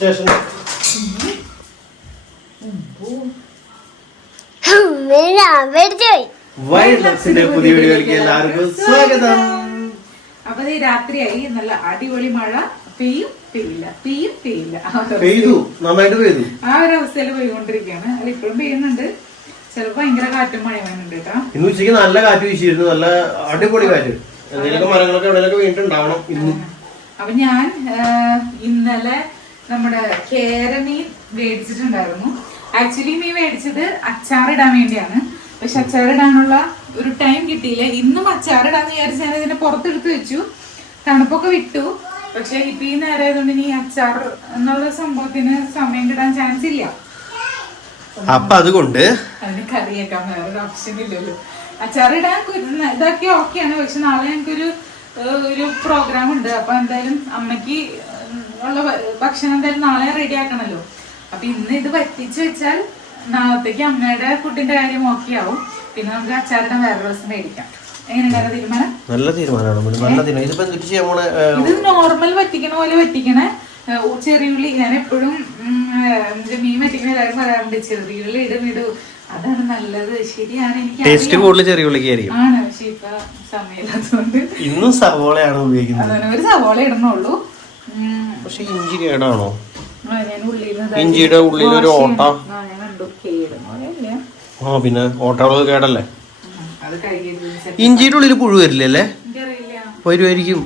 പുതിയ വീഡിയോയിലേക്ക് എല്ലാവർക്കും സ്വാഗതം. അപ്പൊ രാത്രിയായി, നല്ല അടിപൊളി മഴ. പെയ്യും പെയ്യില്ല, പെയ്യും പെയ്യില്ല, നന്നായിട്ട് പെയ്തു. ആ ഒരു അവസ്ഥയിൽ പോയിക്കൊണ്ടിരിക്കുകയാണ്. അല്ല, ഇപ്പോഴും പെയ്യുന്നുണ്ട്. ചിലപ്പോ ഭയങ്കര കാറ്റും മഴ വേണുണ്ട് കേട്ടോ. ഇന്ന് ഉച്ചയ്ക്ക് നല്ല കാറ്റ് വീശിയിരുന്നു, നല്ല അടിപൊളി കാറ്റ്. എന്തെങ്കിലുമൊക്കെ മരങ്ങളൊക്കെ എവിടെയൊക്കെ വീണിട്ടുണ്ടാവണം ഇന്ന്. അപ്പൊ ഞാൻ ഇന്നലെ നമ്മുടെ കേരമീൻ മേടിച്ചിട്ടുണ്ടായിരുന്നു. ആക്ച്വലി മീൻ മേടിച്ചത് അച്ചാറിടാൻ വേണ്ടിയാണ്. പക്ഷെ അച്ചാറിടാനുള്ള ഒരു ടൈം കിട്ടിയില്ല. ഇന്നും അച്ചാറിടാന്ന് വിചാരിച്ച് ഞാൻ ഇതിനെ പുറത്തെടുത്ത് വെച്ചു. തണുപ്പൊക്കെ വിട്ടു. പക്ഷെ ഇപ്പൊ ഈ നേരം ആയതുകൊണ്ട് ഇനി അച്ചാർ എന്നുള്ള സംഭവത്തിന് സമയം കിട്ടാൻ ചാൻസ് ഇല്ല. അപ്പൊ അതുകൊണ്ട് അതിന് കറിയേക്കാൻ വേറൊരു ഓപ്ഷൻ ഇല്ലല്ലോ. അച്ചാറിടാൻ ഇതൊക്കെ ഓക്കെയാണ്. പക്ഷെ നാളെ ഞങ്ങൾക്കൊരു പ്രോഗ്രാം ഉണ്ട്. അപ്പൊ എന്തായാലും അമ്മയ്ക്ക് ഉള്ള ഭക്ഷണം എന്തായാലും നാളെ റെഡി ആക്കണല്ലോ. അപ്പൊ ഇന്ന് ഇത് വറ്റിച്ച് വെച്ചാൽ നാളത്തേക്ക് അമ്മയുടെ ഫുഡിന്റെ കാര്യം ഓക്കെ ആവും. പിന്നെ നമുക്ക് അച്ചാറിടാൻ വേറെ ദിവസം മേടിക്കാം. എങ്ങനെയാണ് തീരുമാനം? നല്ല തീരുമാനമാണ്. ഇത് നോർമൽ വറ്റിക്കണ പോലെ വറ്റിക്കണേ. ചെറിയുള്ളി ഞാൻ എപ്പോഴും മീൻ വറ്റിക്കണ എല്ലാവരും പറയാറുണ്ട്, ചെറിയുള്ളി ഇടും. അതാണ് നല്ലത്. ശരിയാണ്, എനിക്ക് ടേസ്റ്റ് കൂടുതൽ ചെറിയുള്ളിക്കായിരിക്കും ആണ്. പക്ഷെ ഇപ്പൊ സമയമില്ലാത്തതുകൊണ്ട് ഇന്നും സവോളയാണ് ഉപയോഗിക്കുന്നത്. ഒരു സവോള ഇടണുള്ളൂ. പക്ഷെ ഇഞ്ചി കേടാണോ? ഞാൻ ഇഞ്ചിയുടെ ഉള്ളിൽ ഒരു ഓട്ട. ആ പിന്നെ ഓട്ടകള് കേടല്ലേ. ഇഞ്ചിയുടെ ഉള്ളിൽ പുഴു വരില്ലല്ലേ? വരുമായിരിക്കും.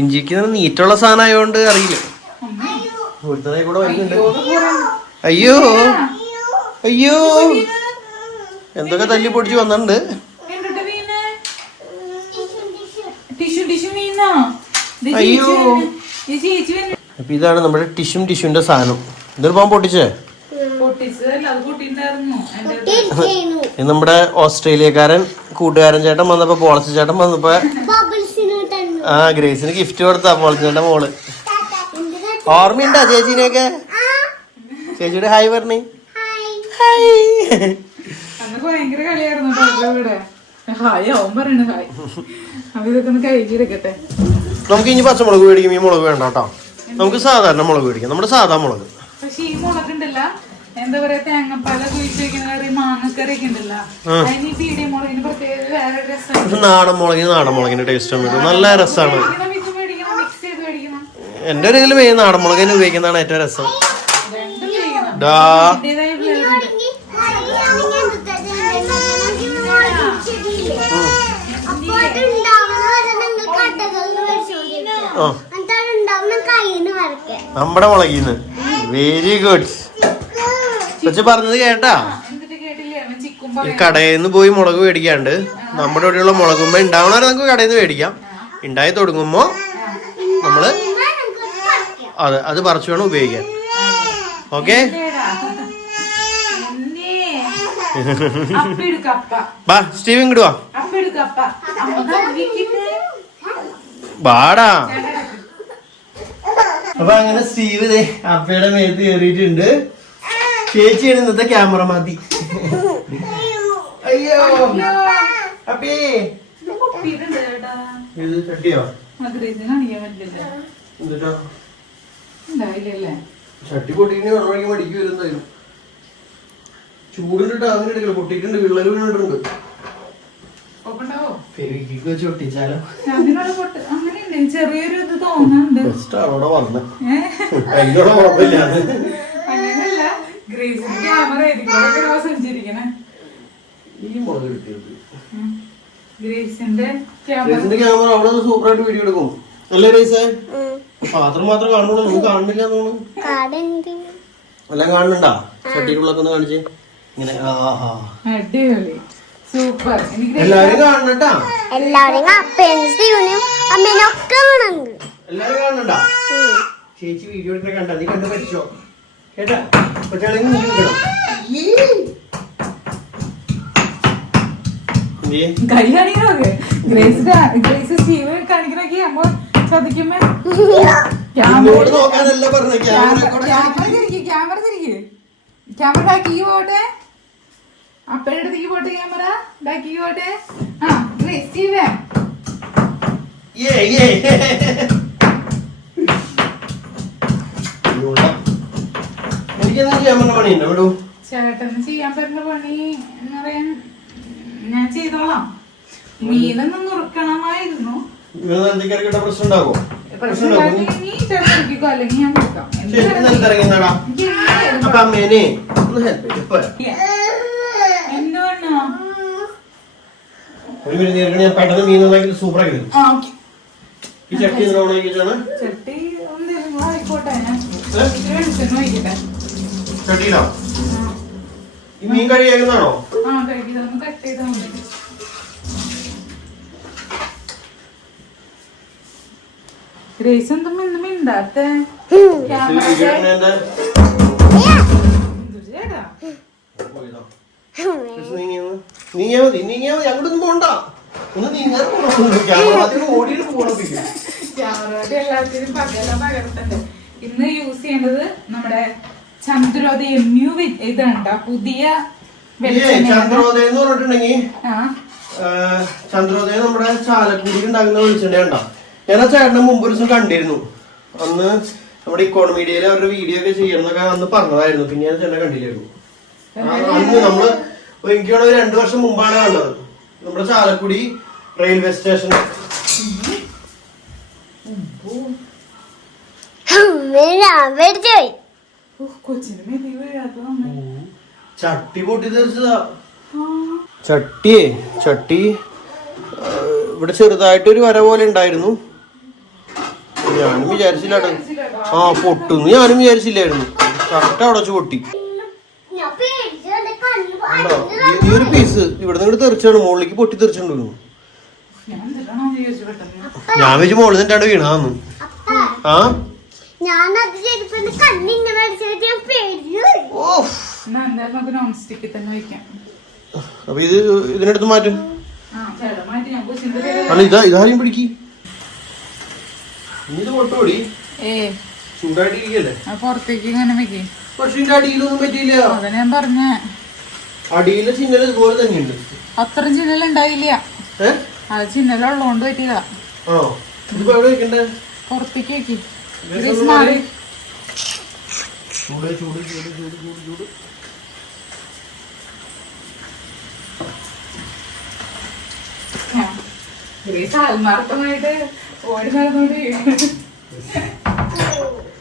ഇഞ്ചിക്ക് നീറ്റുള്ള സാധനം ആയതുകൊണ്ട് അറിയില്ല. കൂടെ വരുന്നുണ്ട്. അയ്യോ അയ്യോ, എന്തൊക്കെ തല്ലി പൊടിച്ച് വന്നിട്ടുണ്ട്. അയ്യോ, അപ്പൊ ഇതാണ് നമ്മുടെ ടിഷ്യൂന്റെ സാധനം. ഇതൊരു പാമ്പ് പൊട്ടിച്ചേ. നമ്മുടെ ഓസ്ട്രേലിയക്കാരൻ കൂട്ടുകാരൻ ചേട്ടൻ വന്നപ്പോ, പോളച്ച് ചേട്ടൻ വന്നപ്പോ ആ ഗ്രേസിന് ഗിഫ്റ്റ് കൊടുത്താ പോളച്ചേട്ടന്റെ മോള്. ഓർമ്മയുണ്ടാ ചേച്ചീനെയൊക്കെ? ചേച്ചിയുടെ ഹായ് പറഞ്ഞേ. ഭയങ്കര കളിയായിരുന്നു ഇവിടെ. ഹായ് അവൻ പറയണ ഹായ്. അപ്പൊ ഇതൊക്കെ ഒന്ന് കഴിച്ചെടുക്കട്ടെ. നമുക്ക് ഇനി പച്ചമുളക് മേടിക്കും. ഈ മുളക് വേണ്ട കേട്ടോ, നമുക്ക് സാധാരണ മുളക് മേടിക്കാം, നമ്മുടെ സാധാ മുളക്. പക്ഷെ ഈ മുളക് ഉണ്ടല്ല, എന്താ പറയാ, തേങ്ങപ്പാല കുഴിച്ച് വെക്കുന്ന കറി, മാങ്ങക്കറി ഒക്കെ ഉണ്ടല്ലോ, അതിന് ഈ പീടിയ മുളകിന് പ്രത്യേക വേറെ രസം. നാടൻ മുളകിന്റെ ടേസ്റ്റ് വന്നിട്ട് നല്ല രസമാണ്. മിക്സ് ചെയ്ത് മേടിക്കണം. എന്റെ ഒരു ഇതിൽ മെയിൻ നാടൻ മുളകിന് ഉപയോഗിക്കുന്നതാണ് ഏറ്റവും രസം. നമ്മുടെ മുളകിന്ന് വെരി ഗുഡ്. കൊച്ചു പറഞ്ഞത് കേട്ടാ? ഈ കടയിൽ നിന്ന് പോയി മുളക് മേടിക്കാണ്ട് നമ്മുടെ ഇവിടെയുള്ള മുളകുമ്പോ ഉണ്ടാവണവരെ നമുക്ക് കടയിൽ നിന്ന് മേടിക്കാം. ഉണ്ടായി തുടങ്ങുമ്പോ നമ്മള് അത് പറിച്ചു വേണം ഉപയോഗിക്കാൻ. ഓക്കെ, ബാ സ്റ്റീവ് ഇങ്ങോട്ട് വാ. ബാടാ. അപ്പൊ അങ്ങനെ സ്റ്റീവ് അപ്പയുടെ മേത്ത് കയറിയിട്ടുണ്ട്. ചേച്ചിയാണ് ഇന്നത്തെ ക്യാമറ മതി. അയ്യോ അപ്പേ, ഇത് ചട്ടിയോ? എന്നിട്ടോ ചട്ടി പൊട്ടിക്കണി വെള്ളമൊഴിക്ക് മടിക്ക് വരുന്നതായിരുന്നു. ചൂടിട്ട് അങ്ങനെ എടുക്കണം. പൊട്ടിട്ടുണ്ട്, വിള്ളല് വീണിട്ടുണ്ട്. വെച്ച് പൊട്ടിച്ചാലോ? ചെറിയൊരു ഇത് തോന്നുന്നുണ്ട്. അവിടെ വന്ന അതിനോടെ കുഴപ്പമില്ലാതെ. അങ്ങനെയല്ല, ഗ്രേസിന്റെ ക്യാമറ സഞ്ചരിക്കണേ. ഈ മുളക് കിട്ടിയത് ഗ്രേസിന്റെ ക്യാമറ അവിടെ സൂപ്പറായിട്ട് വീഡിയോ എടുക്കും അല്ലേ ഗ്രേസേ? പാത്രം മാത്രം കാണുള്ളൂ, നമുക്ക് കാണുന്നില്ല തോന്നുന്നു. എല്ലാം കാണുന്നുണ്ടാ? ചട്ടിക്കുള്ളൊക്കെ ഒന്ന് കാണിച്ചേ. ഇങ്ങനെ അടിപൊളി സൂപ്പർ. എല്ലാരും കാണണട്ടാ. എല്ലാരും എല്ലാരും കാണണ്ടാ? ചേച്ചി വീഡിയോ എടുത്ത കണ്ട നീ കണ്ട് പഠിച്ചോ കേട്ടാ? പക്ഷാണെങ്കിൽ നീ എടുക്കണം. കൈ കാണിക്കണോക്കെ ഗ്രേസ് സ്റ്റീവ് കാണിക്കണോക്കെ അമ്മ ശ്രദ്ധിക്കുമ്പോ ക്യാമറ തിരിക്ക്. ക്യാമറ ബാക്കി പോട്ടെ, അപ്പയുടെ അടുത്തേക്ക് പോട്ടെ. ക്യാമറ ബാക്കി പോട്ടെ. ആ സ്റ്റീവേ, എനിക്കെന്താ ചെയ്യാൻ പറ്റുന്ന പണിയുണ്ടോ വിടൂ? ചേട്ടന് ചെയ്യാൻ പറ്റുന്ന പണി എന്ന് പറയാൻ ഞാൻ ചെയ്തോളാം. മീനൊന്നും നുറുക്കണമായിരുന്നു. നെല്ലിക്കരക്കിട്ട പ്രശ്നം ഉണ്ടാവോ? നീ ചേട്ടൻ ഇറക്കിക്കോ, അല്ലെങ്കിൽ ഞാൻ കൊടുക്കാം. നെല്ലിറങ്ങിന്നാടാ അപ്പൊ അമ്മേനെ ഒന്ന് ഹെൽപ്പ് ചെയ്യും. എന്തുകൊണ്ടോ ഒരു മിനിറ്റ് ഞാൻ പെട്ടെന്ന് മീൻ നന്നാക്കി സൂപ്പറാക്കി തരും. ഈ ചട്ടി എന്തിനാണ് ചട്ടി ആയിക്കോട്ടെ, ഞാൻ വെളിച്ചെണ്ണ ഒഴിക്കട്ടെ. ചട്ടിയിലോ? ഈ മീൻ കഴിയാകുന്നാണോ? ആ കഴിക്കുന്നതൊന്ന് കട്ട് ചെയ്താൽ മതി. ഗ്രേസ് എന്തും ഇന്നും ഇണ്ടാത്ത അങ്ങോട്ടൊന്നും പോണ്ട. ഒന്ന് നീങ്ങാൻ ഓടിയിട്ട് പോകണം. എല്ലാത്തിനും പകർത്തണ്ട്. ഇന്ന് യൂസ് ചെയ്യേണ്ടത് നമ്മുടെ ചന്ദ്രോദയ MU ഇതുണ്ട പുതിയ ചന്ദ്രോദയം എന്ന് പറഞ്ഞിട്ടുണ്ടെങ്കിൽ ചന്ദ്രോദയം നമ്മുടെ ചാലക്കുടി ഉണ്ടാകുന്ന വെളിച്ചെണ്ണ ഉണ്ടാ. ഞാൻ ആ ചേട്ടനെ മുമ്പ് ഒരു ദിവസം കണ്ടിരുന്നു. അന്ന് നമ്മുടെ ഇക്കോണമീഡിയയിൽ അവരുടെ വീഡിയോ ഒക്കെ ചെയ്യണമെന്നൊക്കെ അന്ന് പറഞ്ഞതായിരുന്നു. പിന്നെ ഞാൻ ചേട്ടനെ കണ്ടില്ലായിരുന്നു. അന്ന് നമ്മള് എനിക്ക് 2 വർഷം മുമ്പാണ് കണ്ടത്. നമ്മുടെ ചാലക്കുടി റെയിൽവേ സ്റ്റേഷൻ. ചട്ടി പൊട്ടി തെറിച്ചതാ. ചട്ടി ഇവിടെ ചെറുതായിട്ടൊരു വര പോലെ ഉണ്ടായിരുന്നു. ഞാനും വിചാരിച്ചില്ല പൊട്ടുന്നു. ഞാനും വിചാരിച്ചില്ലായിരുന്നു. കറക്റ്റ് അടച്ചു പൊട്ടി. ഈ ഒരു പീസ് ഇവിടെ നിന്ന് തെറിച്ചാണ് മുകളിലേക്ക് പൊട്ടി തെറിച്ചിട്ടുണ്ടായിരുന്നു. ഞാൻ വെച്ച് മുകളിൽ നിന്നിട്ടാണ് വീണാന്ന്. ആ അപ്പൊ ഇത് ഇതിനടുത്ത് മാറ്റും. അല്ല ഇതാരും പിടിക്ക്. ഇത് പൊട്ടുപൊടി ചൂടായിട്ടിരിക്കല്ലേ? പുറത്തേക്ക് ഇങ്ങനെ വെക്കേ. പക്ഷെ ഇതിന്റെ അടിയിലൊന്നും പറ്റിയില്ല. അതാ ഞാൻ പറഞ്ഞ അടിയിലെ ചിന്നൽ ഇതുപോലെ തന്നെയുണ്ട്. അത്ര ചിന്നലുണ്ടായില്ല. അത് ചിന്നലുള്ളതുകൊണ്ട് പറ്റിയതാ. ഇതിപ്പോ എവിടെ വെക്കണ്ടേ? പുറത്തേക്ക് വെക്കി. ചൂട് ചൂട് ചൂട് ചൂട് ചൂട് ചൂട്. ആത്മാർത്ഥമായിട്ട് ഓടി നടന്നോണ്ട്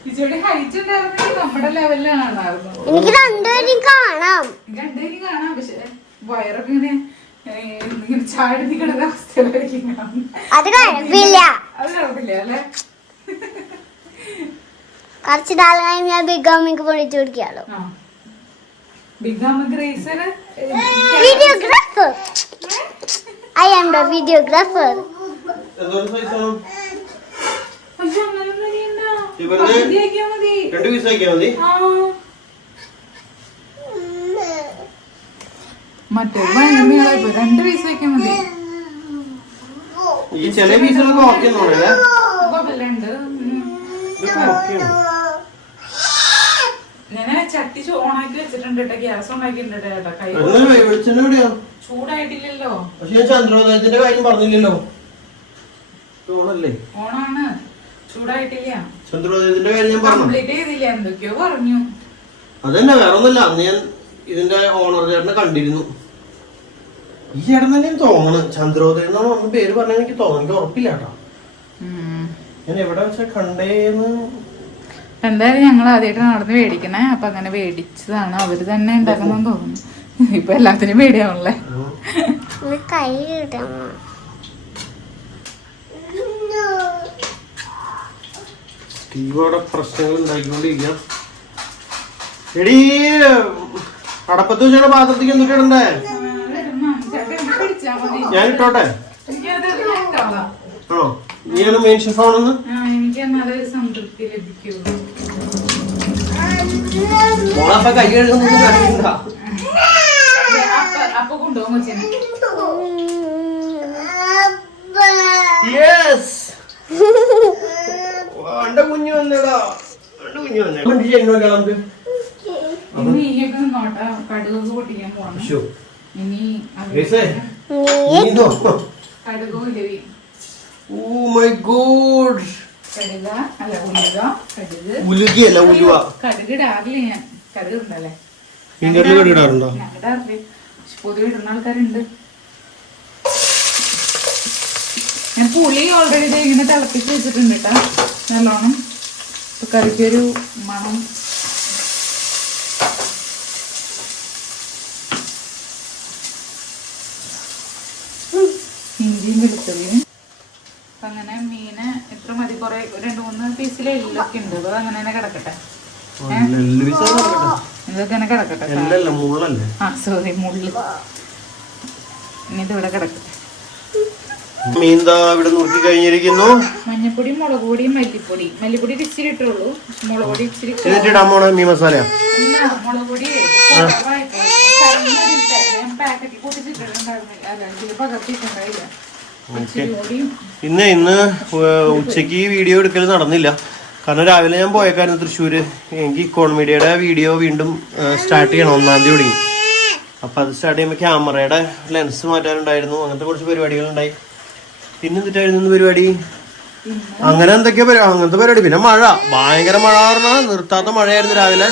ഇച്ചിരി ഹൈറ്റ് ഉണ്ടായിരുന്നെങ്കിൽ നമ്മുടെ ലെവലിലാണ്. എനിക്ക് രണ്ടുപേരും കാണാം. പക്ഷെ വയറൊക്കെ ഇങ്ങനെ ചാടി നിൽക്കുന്ന അവസ്ഥയിലായിരിക്കും. അത് കുഴപ്പമില്ല. അത് കുഴപ്പമില്ല അല്ലെ? കുറച്ച് നാൾ കഴിഞ്ഞ് ഞാൻ ബിഗാമിക്ക് പൊളിച്ചു കൊടുക്കാലോ. Videographer. I am the videographer. മറ്റേ 2 പീസ് വെക്കാൻ മതി. ഈ ചില പീസുകളൊക്കെ ഓക്കെ ഞാൻ ചട്ടി ഓണാക്കി വെച്ചിട്ടുണ്ട് കേട്ടോ. ഗ്യാസ് ഓണാക്കിട്ടുണ്ട് കേട്ടോ. കൈ ചൂടായിട്ടില്ലല്ലോ. പക്ഷെ ഞാൻ ചന്ദ്രോദയത്തിന്റെ കാര്യം പറഞ്ഞില്ലല്ലോ. ഓണാണ്, ചൂടായിട്ടില്ല. ചന്ദ്രോദയത്തിന്റെ കാര്യം ഞാൻ പറഞ്ഞു. കംപ്ലീറ്റ് ചെയ്തില്ല, എന്തൊക്കെയോ പറഞ്ഞു. അതന്നെ, വേറെ ഒന്നല്ല. അന്ന് ഞാൻ ഇതിന്റെ ഓണർ ചേട്ടനെ കണ്ടിരുന്നു. ഈ ചേട്ടൻ തന്നെയാണ് തോന്നണ്. ചന്ദ്രോദയം എന്നാണ് ഒന്ന് പേര് പറഞ്ഞ എനിക്ക് തോന്നുന്നു. എനിക്ക് ഉറപ്പില്ല കേട്ടോ. ഞാൻ എവിടെ വെച്ചാ കണ്ടേന്ന്. എന്തായാലും ഞങ്ങൾ ആദ്യമായിട്ട് നടന്ന് മേടിക്കണേ. അപ്പൊ അങ്ങനെ മേടിച്ചതാണ്. അവര് തന്നെ ഉണ്ടാക്കണമെന്ന് തോന്നുന്നു. ഇപ്പൊ എല്ലാത്തിനും പേടിയാണല്ലേ. കൈ സ്റ്റീവോടെ പ്രശ്നങ്ങൾ ഉണ്ടാക്കിക്കൊണ്ടിരിക്കാം. എടീ അടപ്പത്ത് വെച്ചാണ് പാത്രത്തേക്ക് എന്തൊക്കെ ഇടണ്ടേ? ഞാൻ ഇട്ടോട്ടെ? ആണോ? നീയാണ് മെയിൻ ഷെഫാണെന്ന്? സംതൃപ്തി ലഭിക്കുള്ളൂ. മോളപ്പ കൈ കഴുകുന്നൊന്നും കണ്ടിട്ടുണ്ടോ? അപ്പൊ കൊണ്ടുപോകും. കുഞ്ഞു വന്നടാ. കുഞ്ഞു വന്നേ. നമുക്ക് നെയ്യൊക്കെ നോട്ടാ. കടുകൊക്കെ പൊട്ടിക്കാൻ പോകണം. ഇനി കടുകോ ഇല്ലവി. Oh my god. കടുക അല്ല ഉലുവ, കടുക്. ഉലുകയല്ല ഉലുവ. കടുക് ഇടാറില്ല ഞാൻ. കടുക് ഉണ്ടല്ലേ? മീൻകറിയിൽ കടുക് ഇടാറുണ്ടോ? ഞാൻ ഇടാറില്ല. പക്ഷെ പൊതുവെ ഇടുന്ന ആൾക്കാരുണ്ട്. ഞാൻ പുളി ഓൾറെഡി ഇങ്ങനെ തിളപ്പിച്ച് വെച്ചിട്ടുണ്ട് കേട്ടാ നല്ലോണം. ഇപ്പൊ കറിക്കൊരു മണം. ഇഞ്ചിയും വെളുത്തുള്ളിയും. അപ്പൊ അങ്ങനെ മീന് എത്ര മതി? കുറെ 2-3 പീസിൽ എല്ലൊക്കെ ഉണ്ട്. അപ്പൊ അങ്ങനെ തന്നെ കിടക്കട്ടെ. ഇതൊക്കെ തന്നെ കിടക്കട്ടെ. ആ സോറി, മുള്ളു. ഇനി ഇതിവിടെ കിടക്കട്ടെ. മീൻ ഇവിടെ നോക്കി കഴിഞ്ഞിരിക്കുന്നു. മഞ്ഞപ്പൊടി, മുളക് പൊടി, മല്ലിപ്പൊടി. മല്ലിപ്പൊടി ഇച്ചിരി ഇട്ടുള്ളൂ. മുളക് പൊടി ഇച്ചിരി. ഇടാൻ പോണ മീൻ മസാല. അല്ല, മുളക് പൊടി ഞാൻ പാക്കറ്റിൽ പൊട്ടിച്ചിട്ടുണ്ടായിരുന്നില്ല. പകർത്തിയിട്ടുണ്ടായില്ല. ഇന്ന് ഉച്ചക്ക് വീഡിയോ എടുക്കൽ നടന്നില്ല. കാരണം രാവിലെ ഞാൻ പോയേക്കായിരുന്നു തൃശ്ശൂര്. എനിക്ക് ഇക്കോണമിയുടെ വീഡിയോ വീണ്ടും സ്റ്റാർട്ട് ചെയ്യണം. 1-ാം തീയതി തുടങ്ങി. അപ്പൊ അത് സ്റ്റാർട്ട് ചെയ്യുമ്പോൾ ക്യാമറയുടെ ലെൻസ് മാറ്റാനുണ്ടായിരുന്നു. അങ്ങനത്തെ കുറച്ച് പരിപാടികളുണ്ടായി. പിന്നെ എന്നിട്ടായിരുന്നു പരിപാടി. അങ്ങനെ എന്തൊക്കെയാ അങ്ങനത്തെ പരിപാടി. പിന്നെ മഴ, ഭയങ്കര മഴ പറഞ്ഞാൽ നിർത്താത്ത മഴയായിരുന്നു രാവിലെ.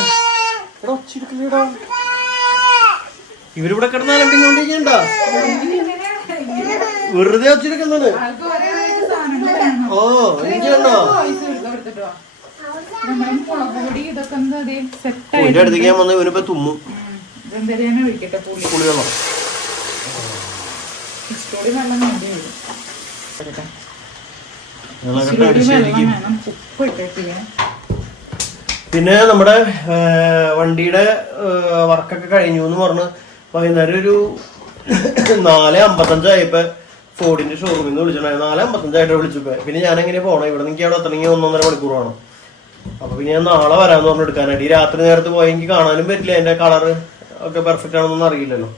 ഇവരിവിടെ കിടന്ന് അലമ്പിക്കൊണ്ടിരിക്കണ്ട, വെറുതെ ഒച്ചിരിക്കുന്നത്. ഓ എനിക്കുണ്ടോ ഇതിന്റെ അടുത്തേക്ക് ഞാൻ വന്ന് ഇവനിപ്പോ തുമ്മും. പുളിവെള്ളം പിന്നെ നമ്മുടെ വണ്ടിയുടെ വർക്കൊക്കെ കഴിഞ്ഞു എന്ന് പറഞ്ഞ് വൈകുന്നേരം ഒരു 4:55 ആയപ്പോ ഫോർഡിന്റെ ഷോറൂമിൽ നിന്ന് വിളിച്ചിട്ടുണ്ടായിരുന്നു. 4:55 വിളിച്ചപ്പോ പിന്നെ ഞാൻ എങ്ങനെ പോകണം? ഇവിടെ എനിക്ക് അവിടെ എത്തണമെങ്കിൽ 1-1.5 മണിക്കൂർ വേണം. അപ്പൊ പിന്നെ ഞാൻ നാളെ വരാമെന്ന് പറഞ്ഞു എടുക്കാനായിട്ട്. ഈ രാത്രി നേരത്ത് പോയി എനിക്ക് കാണാനും പറ്റില്ല, അതിന്റെ കളറ് ഒക്കെ പെർഫെക്റ്റ് ആണെന്നൊന്നും അറിയില്ലല്ലോ.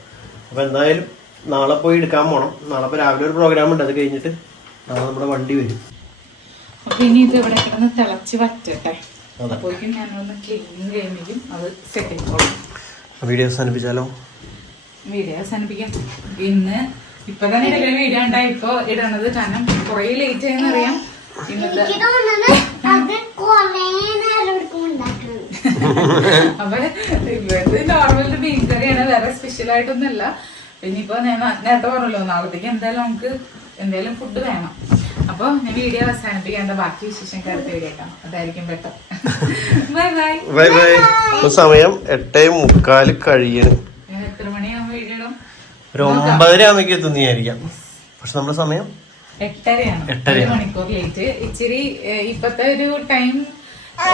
അപ്പൊ എന്തായാലും നാളെ പോയി എടുക്കാൻ പോണം. നാളെ ഇപ്പൊ രാവിലെ ഒരു പ്രോഗ്രാം ഉണ്ട്. അത് കഴിഞ്ഞിട്ട് നാളെ നമ്മുടെ വണ്ടി വരും. അപ്പൊ ഇനി ഇത് ഇവിടെ കിടന്ന് തിളച്ച് വറ്റട്ടെ. അപ്പോഴേക്കും ഞാനൊന്ന് ക്ലീൻ ചെയ്യുമ്പോഴേക്കും അത് സെറ്റ് ആയിക്കോളും. വീഡിയോ അവസാനിപ്പിച്ചാലോ? വീഡിയോ അവസാനിപ്പിക്കാം. ഇന്ന് ഇപ്പൊ തന്നെ ഇടയിൽ വീഡിയോ ഉണ്ടായി ഇപ്പൊ ഇടണത്. കാരണം കുറെ ലേറ്റ് ആയെന്ന് അറിയാം. അപ്പൊ ഇവിടുത്തെ നോർമൽ മീൻ കറിയാണ്, വേറെ സ്പെഷ്യൽ ആയിട്ടൊന്നുമല്ല. ഇനിയിപ്പോ ഞാൻ നേരത്തെ പറഞ്ഞല്ലോ, നാളത്തേക്ക് എന്തായാലും നമുക്ക് എന്തായാലും ഫുഡ് വേണം. അപ്പൊ ഞാൻ വീഡിയോ അവസാനിപ്പിക്കാണ്ട ബാക്കി വിശേഷം അടുത്ത വീഡിയോ ആക്കാം. അതായിരിക്കും better. Bye bye bye bye. സമയം 8:45 കഴിയണം. എത്ര മണിയാകുമ്പോ വീഡിയോ ഇടും? ഒരു 9:30 ആകുമ്പോഴേക്കും എത്തുന്നതായിരിക്കാം. പക്ഷെ നമ്മുടെ സമയം 8:30 1 മണിക്കൂർ ലേറ്റ്. ഇച്ചിരി ഇപ്പത്തെ ഒരു ടൈം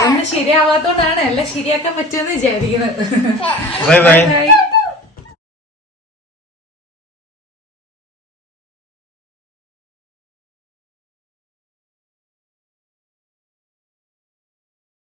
ഒന്നും ശരിയാവാത്തോണ്ടാണ്. എല്ലാം ശരിയാക്കാൻ പറ്റുമെന്ന് വിചാരിക്കുന്നത്. Bye bye.